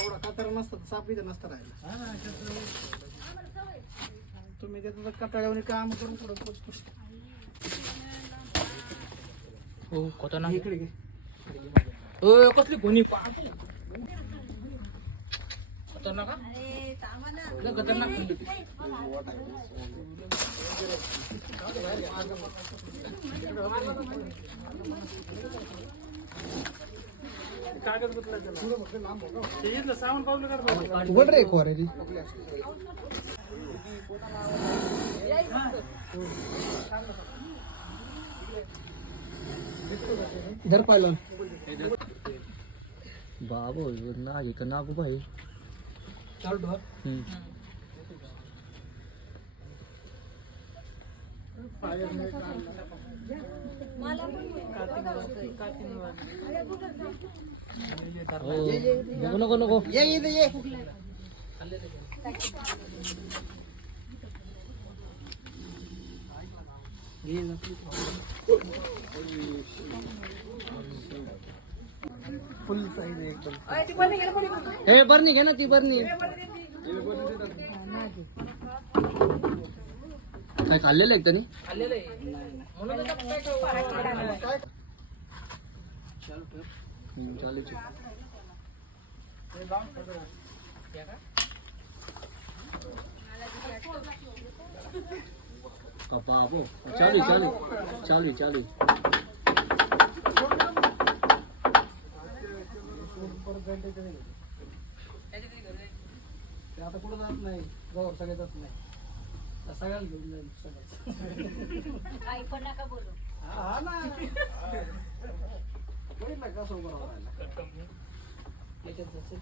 एवढा कचरा नसतं साप इथं नसतं राहिला. तुम्ही त्याचं कटाळ्यावर काम करून पुढं पोचपुस. हो खतरनाक इकडे घे. कसली कोणी खतरनाक हा? लय खतरनाक उघड रे खोऱ्याची. धर पाहिलं बाबो नाग आहे का नागू भाई चालू ठेवा. नको नको ये इथे ये. फुल साईज एकदम. हे बरणी घे ना ती बरणी काय खाल्लेलं आहे त्यांनी चालू बाबो चालू चालू चालू चालू आता कुठं जात नाही गौर सगळ्यात जात नाही सगळ्याला घेऊन जाईल सगळं. काही पण नका बोलू. हा ना बघितलं कसं उभं राहायला त्याच्यात जसे